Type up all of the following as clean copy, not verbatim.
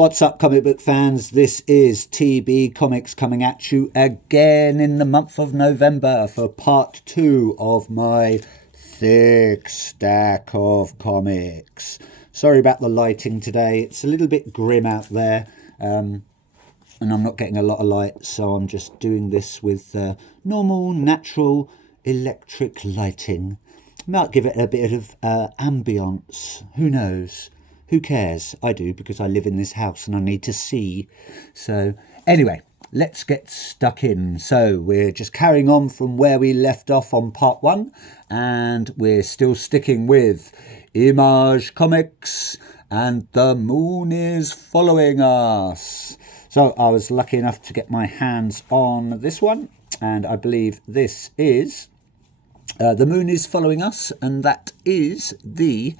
What's up, comic book fans? This is TB Comics coming at you again in the month of November for part 2 of my thick stack of comics. Sorry about the lighting today. It's a little bit grim out there, and I'm not getting a lot of light, so I'm just doing this with normal, natural electric lighting. Might give it a bit of ambience. Who knows? Who cares? I do, because I live in this house and I need to see. So anyway, let's get stuck in. So we're just carrying on from where we left off on part 1, and we're still sticking with Image Comics and The Moon is Following Us. So I was lucky enough to get my hands on this one, and I believe this is The Moon is Following Us, and that is the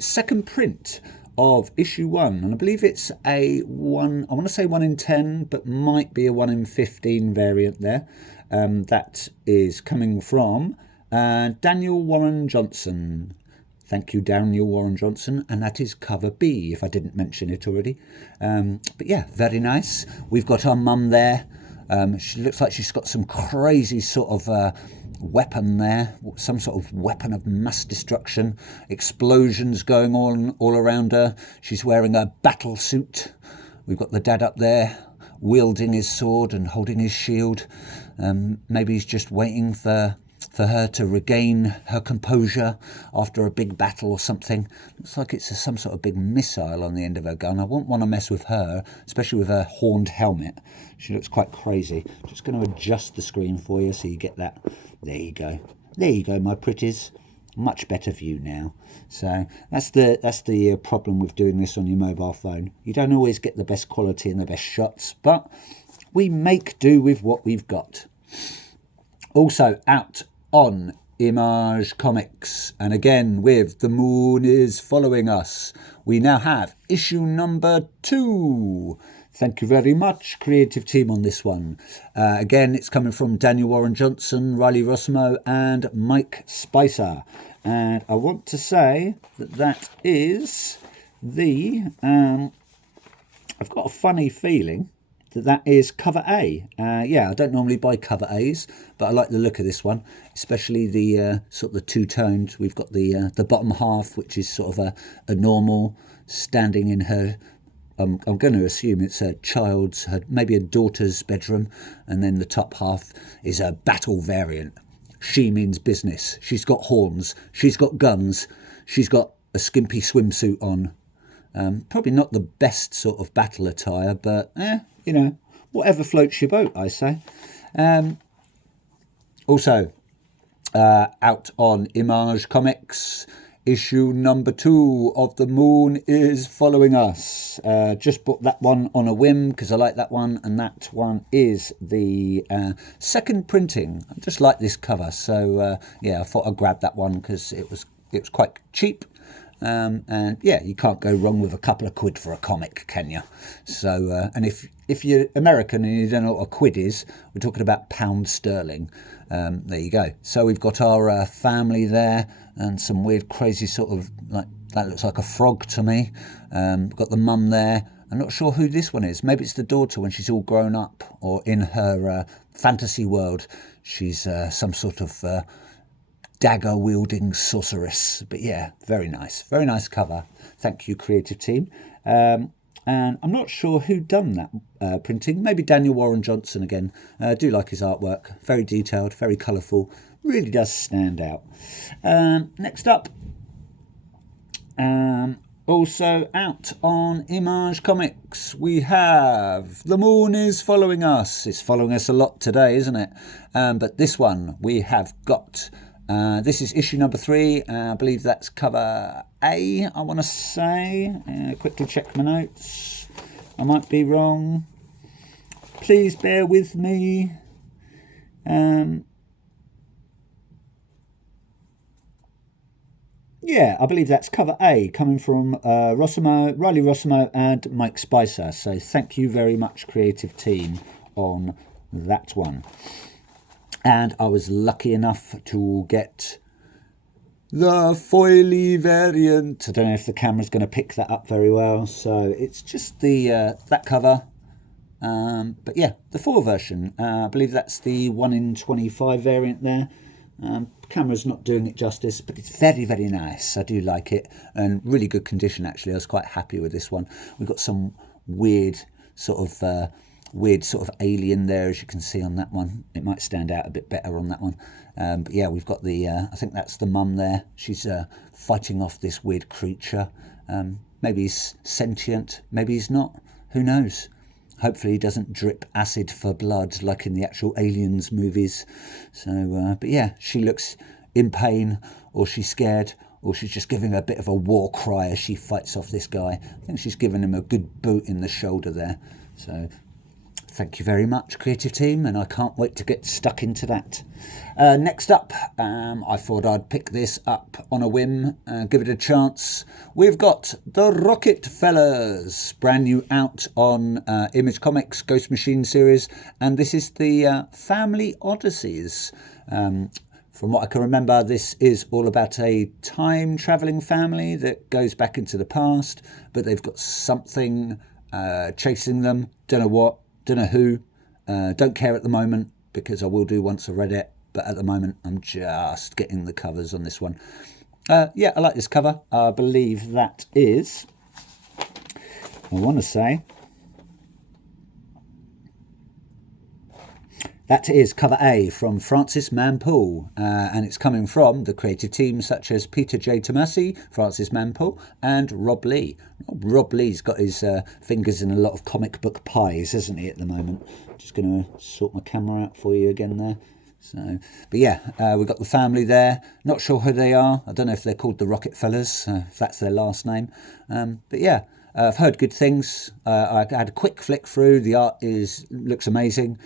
second print of issue 1, and I believe it's a 1, I want to say 1 in 10, but might be a 1 in 15 variant there. That is coming from Daniel Warren Johnson. Thank you, Daniel Warren Johnson, and that is cover B, if I didn't mention it already. But yeah, very nice. We've got our mum there. She looks like she's got some crazy sort of weapon there, some sort of weapon of mass destruction, explosions going on all around her. She's wearing a battle suit. We've got the dad up there wielding his sword and holding his shield. Maybe he's just waiting for her to regain her composure after a big battle or something. Looks like it's some sort of big missile on the end of her gun. I wouldn't want to mess with her, especially with her horned helmet. She looks quite crazy. Just going to adjust the screen for you so you get that. There you go. There you go, my pretties. Much better view now. So that's the problem with doing this on your mobile phone. You don't always get the best quality and the best shots, but we make do with what we've got. Also out on Image Comics, and again with The Moon is Following Us, we now have issue number 2. Thank you very much, creative team, on this one. Again, it's coming from Daniel Warren Johnson, Riley Rossmo and Mike Spicer, and I want to say that is the I've got a funny feeling that is cover A. Yeah, I don't normally buy cover A's, but I like the look of this one, especially the sort of the two-toned. We've got the bottom half, which is sort of a normal, standing in her, I'm going to assume it's a child's, maybe a daughter's bedroom, and then the top half is a battle variant. She means business. She's got horns, she's got guns, she's got a skimpy swimsuit on. Probably not the best sort of battle attire, but you know, whatever floats your boat, I say. Also, out on Image Comics, issue number 2 of The Moon is Following Us. Just bought that one on a whim because I like that one, and that one is the second printing. I just like this cover, so yeah, I thought I'd grab that one because it was quite cheap. And yeah, you can't go wrong with a couple of quid for a comic, can you? So and if you're American and you don't know what a quid is, we're talking about pound sterling. There you go. So we've got our family there, and some weird crazy sort of, like, that looks like a frog to me. We've got the mum there. I'm not sure who this one is. Maybe it's the daughter when she's all grown up, or in her fantasy world she's some sort of dagger wielding sorceress. But yeah, very nice cover. Thank you, creative team. And I'm not sure who done that printing. Maybe Daniel Warren Johnson again. I do like his artwork. Very detailed, very colourful. Really does stand out. Next up, also out on Image Comics, we have The Moon is Following Us. It's following us a lot today, isn't it? But this one we have got. This is issue number 3. I believe that's cover A, I want to say. Quickly check my notes. I might be wrong. Please bear with me. Yeah, I believe that's cover A, coming from Riley Rossmo and Mike Spicer. So thank you very much, creative team, on that one. And I was lucky enough to get the foily variant. I don't know if the camera's going to pick that up very well, so it's just the that cover. But yeah, the 4 version. I believe that's the 1 in 25 variant there. Camera's not doing it justice, but it's very, very nice. I do like it, and really good condition actually. I was quite happy with this one. We've got some weird sort of alien there, as you can see on that one. It might stand out a bit better on that one. But yeah, we've got the I think that's the mum there. She's fighting off this weird creature. Maybe he's sentient, maybe he's not, who knows. Hopefully he doesn't drip acid for blood like in the actual Aliens movies. So but yeah, she looks in pain, or she's scared, or she's just giving a bit of a war cry as she fights off this guy. I think she's giving him a good boot in the shoulder there. So thank you very much, creative team, and I can't wait to get stuck into that. Next up, I thought I'd pick this up on a whim, give it a chance. We've got the Rocket Fellas, brand new out on Image Comics Ghost Machine series, and this is the Family Odysseys. From what I can remember, this is all about a time-travelling family that goes back into the past, but they've got something chasing them. Don't know what, don't know who, don't care at the moment, because I will do once I've read it, but at the moment I'm just getting the covers on this one. Yeah, I like this cover. I believe that is, I want to say, that is cover A from Francis Manpool, and it's coming from the creative team such as Peter J. Tomasi, Francis Manpool, and Rob Lee. Rob Lee's got his fingers in a lot of comic book pies, isn't he, at the moment? Just going to sort my camera out for you again there. So, but yeah, we've got the family there. Not sure who they are. I don't know if they're called the Rocket Fellas, if that's their last name. But yeah, I've heard good things. I had a quick flick through. The art looks amazing.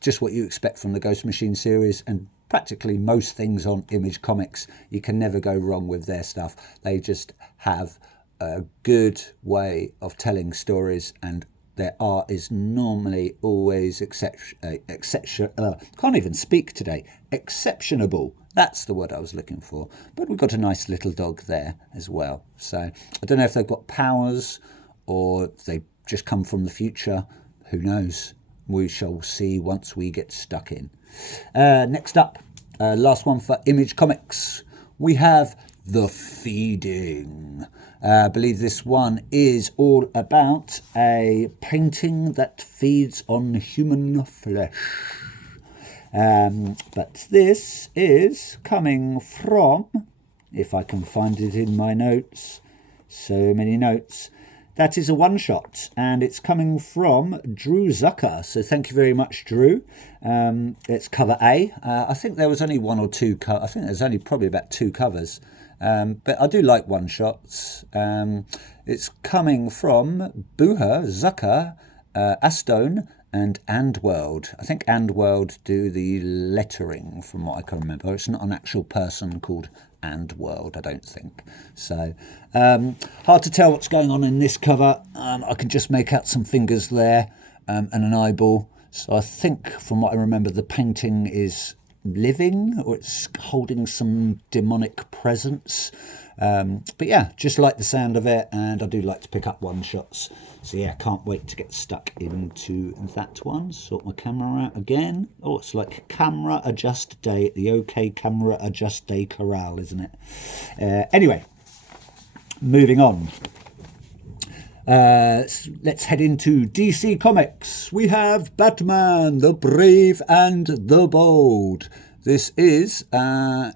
Just what you expect from the Ghost Machine series, and practically most things on Image Comics. You can never go wrong with their stuff. They just have a good way of telling stories, and their art is normally always can't even speak today. Exceptionable. That's the word I was looking for. But we've got a nice little dog there as well. So I don't know if they've got powers or they just come from the future. Who knows? We shall see once we get stuck in. Next up, last one for Image Comics. We have The Feeding. I believe this one is all about a painting that feeds on human flesh. But this is coming from, if I can find it in my notes, so many notes, that is a one-shot, and it's coming from Drew Zucker. So thank you very much, Drew. It's cover A. I think there was only one or two. I think there's only probably about 2 covers. But I do like one-shots. It's coming from Buha, Zucker, Astone, and Andworld. I think Andworld do the lettering, from what I can remember. It's not an actual person called Andworld, I don't think. So hard to tell what's going on in this cover. I can just make out some fingers there and an eyeball. So I think, from what I remember, the painting is living, or it's holding some demonic presence. But yeah, just like the sound of it, and I do like to pick up one-shots. So yeah, can't wait to get stuck into that one. Sort my camera out again. Oh, it's like camera adjust day at the OK Camera Adjust Day Corral, isn't it? Anyway, moving on. Let's head into DC Comics. We have Batman, the Brave and the Bold. This is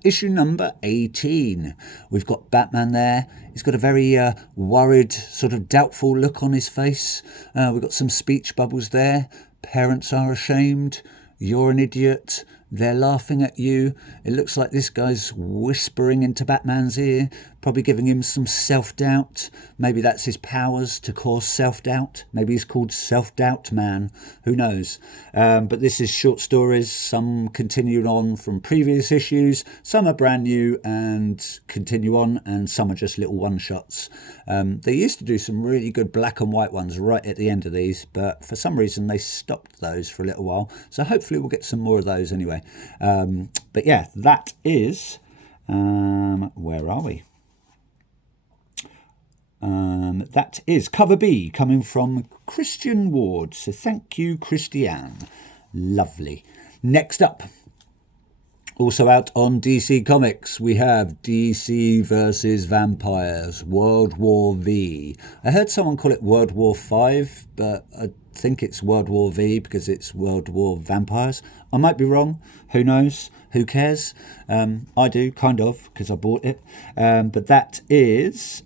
issue number 18. We've got Batman there. He's got a very worried, sort of doubtful look on his face. We've got some speech bubbles there. Parents are ashamed. You're an idiot. They're laughing at you. It looks like this guy's whispering into Batman's ear, probably giving him some self-doubt. Maybe that's his powers to cause self-doubt. Maybe he's called Self-Doubt Man. Who knows? But this is short stories. Some continue on from previous issues. Some are brand new and continue on, and some are just little one-shots. They used to do some really good black and white ones right at the end of these, but for some reason they stopped those for a little while. So hopefully we'll get some more of those anyway. But yeah, that is Where are we? That is cover B, coming from Christian Ward. So thank you, Christiane. Lovely. Next up, also out on DC Comics, we have DC versus Vampires, World War V. I heard someone call it World War 5, but I think it's World War V because it's World War Vampires. I might be wrong. Who knows? Who cares? I do, kind of, because I bought it. But that is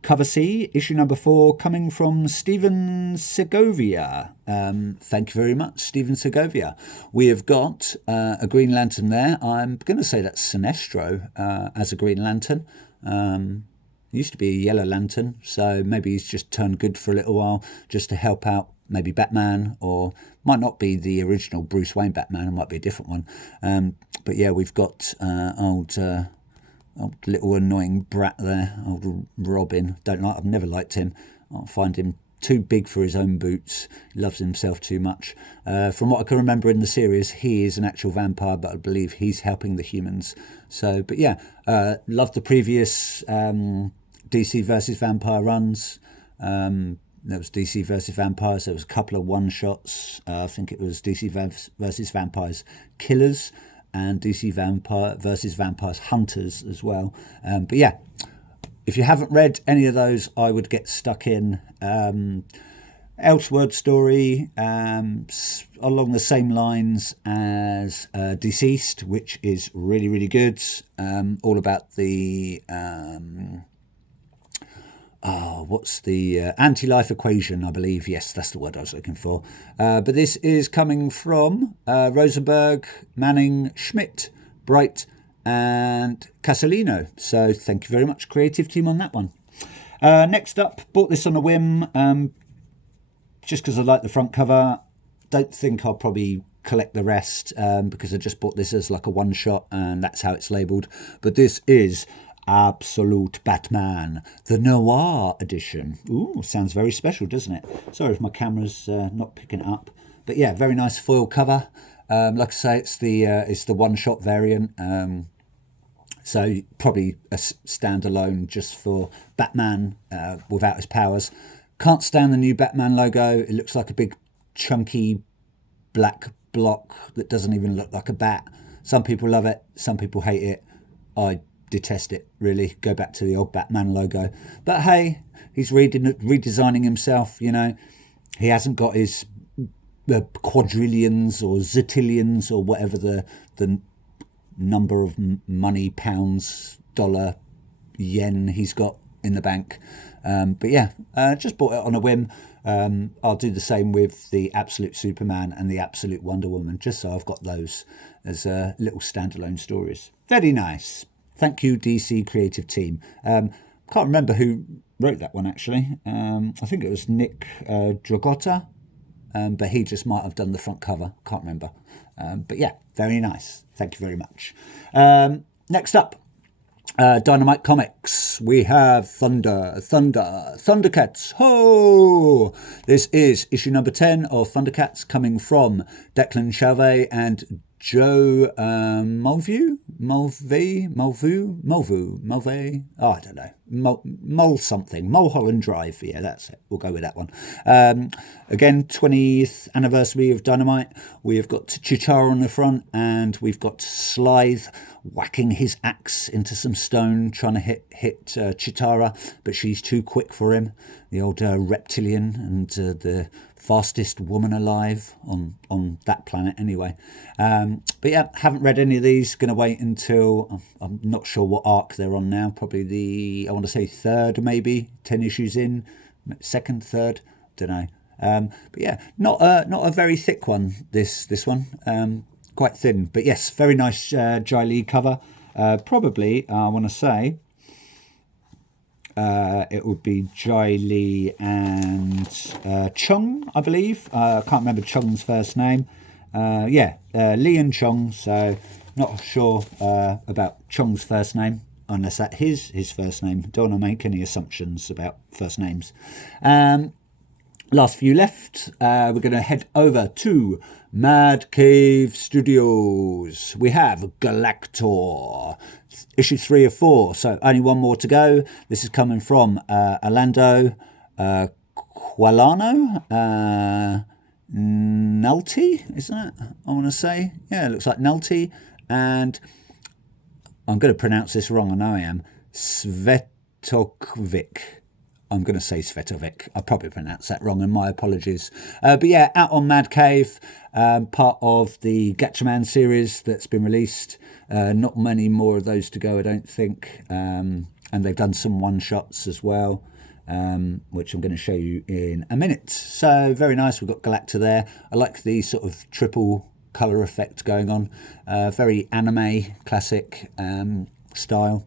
cover C, issue number 4, coming from Stephen Segovia. Thank you very much, Stephen Segovia. We have got a Green Lantern there. I'm going to say that's Sinestro as a Green Lantern. Used to be a Yellow Lantern, so maybe he's just turned good for a little while just to help out maybe Batman, or might not be the original Bruce Wayne Batman, it might be a different one. But yeah, we've got old little annoying brat there, old Robin. I've never liked him. I find him too big for his own boots. He loves himself too much. From what I can remember in the series, he is an actual vampire, but I believe he's helping the humans. So, but yeah, loved the previous DC versus Vampire runs. There was DC versus Vampires. There was a couple of one-shots. I think it was DC versus Vampires Killers and DC versus Vampires Hunters as well. But yeah, if you haven't read any of those, I would get stuck in. Elseworld story along the same lines as Deceased, which is really, really good. All about the what's the anti-life equation, I believe. Yes, that's the word I was looking for. But this is coming from Rosenberg, Manning, Schmidt, Bright and Casalino. So thank you very much, creative team, on that one. Next up, bought this on a whim just because I like the front cover. Don't think I'll probably collect the rest because I just bought this as like a one shot and that's how it's labelled. But this is Absolute Batman, the Noir edition. Ooh, sounds very special, doesn't it? Sorry if my camera's not picking it up. But yeah, very nice foil cover. Like I say, it's the one shot variant. So probably a standalone just for Batman without his powers. Can't stand the new Batman logo. It looks like a big chunky black block that doesn't even look like a bat. Some people love it, some people hate it. I detest it, really. Go back to the old Batman logo. But hey, he's redesigning himself, you know. He hasn't got his quadrillions or zetillions or whatever the number of money, pounds, dollar, yen he's got in the bank. But yeah, just bought it on a whim. I'll do the same with the Absolute Superman and the Absolute Wonder Woman, just so I've got those as little standalone stories. Very nice. Thank you, DC creative team. Can't remember who wrote that one, actually. I think it was Nick Dragotta, but he just might have done the front cover. Can't remember. But yeah, very nice. Thank you very much. Next up, Dynamite Comics. We have Thundercats. Ho! This is issue number 10 of Thundercats, coming from Declan Chauvet and Joe Mulvey. Oh, I don't know. Mulholland Drive. Yeah, that's it. We'll go with that one. Again, 20th anniversary of Dynamite. We have got Chitara on the front, and we've got Slythe whacking his axe into some stone, trying to hit Chitara, but she's too quick for him. The old reptilian, and the fastest woman alive on that planet anyway. But yeah, haven't read any of these. Going to wait until, I'm not sure what arc they're on now. Probably I want to say third, maybe 10 issues in, second, third, don't know. But yeah, not a very thick one. This one, quite thin. But yes, very nice Jai Lee cover. Probably I want to say it would be Jai Lee and Chung, I believe. I can't remember Chung's first name. Lee and Chung. So not sure about Chung's first name, unless that's his first name. Don't want to make any assumptions about first names. last few left. We're going to head over to Mad Cave Studios. We have Galactor, issue 3 of 4, so only one more to go. This is coming from Orlando Qualano, Nulty, isn't it? I want to say. Yeah, it looks like Nulty. And I'm going to pronounce this wrong, I know I am. Svetovic. I'm going to say Svetovic. I probably pronounced that wrong, and my apologies. But yeah, out on Mad Cave, part of the Gatchaman series that's been released. Not many more of those to go, I don't think. And they've done some one-shots as well, which I'm going to show you in a minute. So very nice. We've got Galactor there. I like the sort of triple colour effect going on. Very anime, classic style.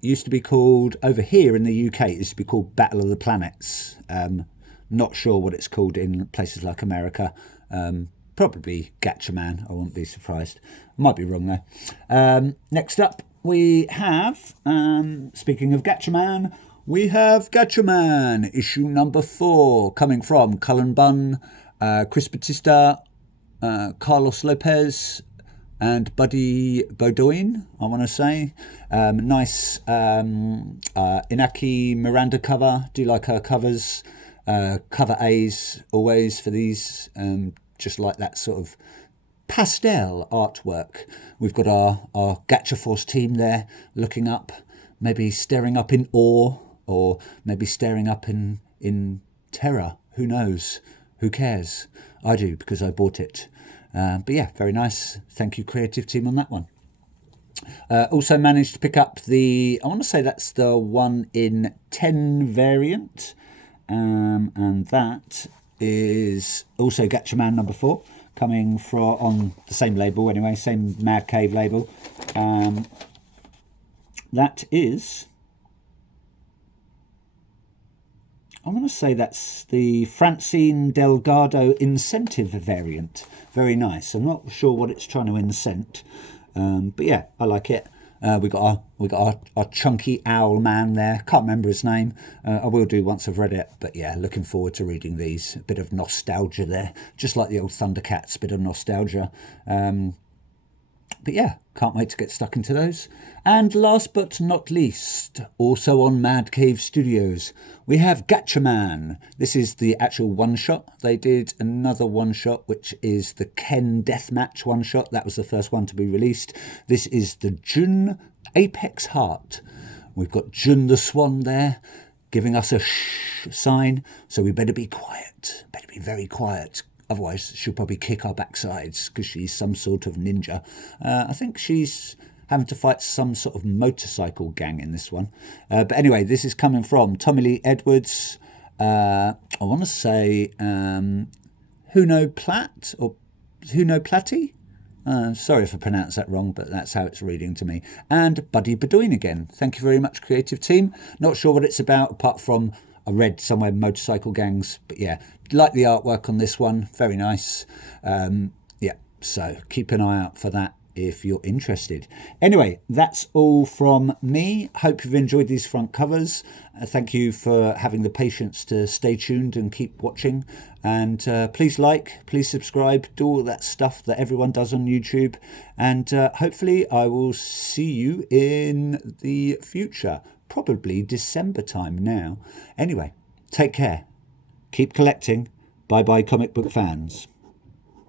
Used to be called, over here in the UK, it used to be called Battle of the Planets. Not sure what it's called in places like America. Probably Gatchaman, I wouldn't be surprised. Might be wrong though. Next up we have, speaking of Gatchaman, we have Gatchaman, issue number 4, coming from Cullen Bunn, Chris Batista, Carlos Lopez, and Buddy Bodoin, I want to say. Nice Inaki Miranda cover. Do like her covers. Cover A's always for these. Just like that sort of pastel artwork. We've got our Gacha Force team there looking up, maybe staring up in awe, or maybe staring up in terror. Who knows? Who cares? I do, because I bought it. But yeah, very nice. Thank you, creative team, on that one. Also managed to pick up the, I want to say that's the 1 in 10 variant. And that is also Gatchaman number 4, coming from, on the same label anyway, same Mad Cave label. That is, I want to say that's the Francine Delgado incentive variant. Very nice. I'm not sure what it's trying to incent, but yeah, I like it. We got our chunky owl man there. Can't remember his name. I will do once I've read it. But yeah, looking forward to reading these. A bit of nostalgia there, just like the old Thundercats. Bit of nostalgia. But yeah, can't wait to get stuck into those. And last but not least, also on Mad Cave Studios, we have Gatchaman. This is the actual one-shot. They did another one-shot, which is the Ken Deathmatch one-shot. That was the first one to be released. This is the Jun Apex Heart. We've got Jun the Swan there, giving us a shh sign. So we better be quiet. Better be very quiet. Otherwise, she'll probably kick our backsides because she's some sort of ninja. I think she's having to fight some sort of motorcycle gang in this one. But anyway, this is coming from Tommy Lee Edwards. I want to say Huno Platt or Huno Platty. Sorry if I pronounced that wrong, but that's how it's reading to me. And Buddy Bedoin again. Thank you very much, creative team. Not sure what it's about, apart from I read somewhere motorcycle gangs, but yeah, like the artwork on this one, very nice. Yeah, so keep an eye out for that if you're interested. Anyway, that's all from me. Hope you've enjoyed these front covers. Thank you for having the patience to stay tuned and keep watching. And please like, please subscribe, do all that stuff that everyone does on YouTube. And hopefully I will see you in the future. Probably December time now. Anyway, take care. Keep collecting. Bye bye, comic book fans.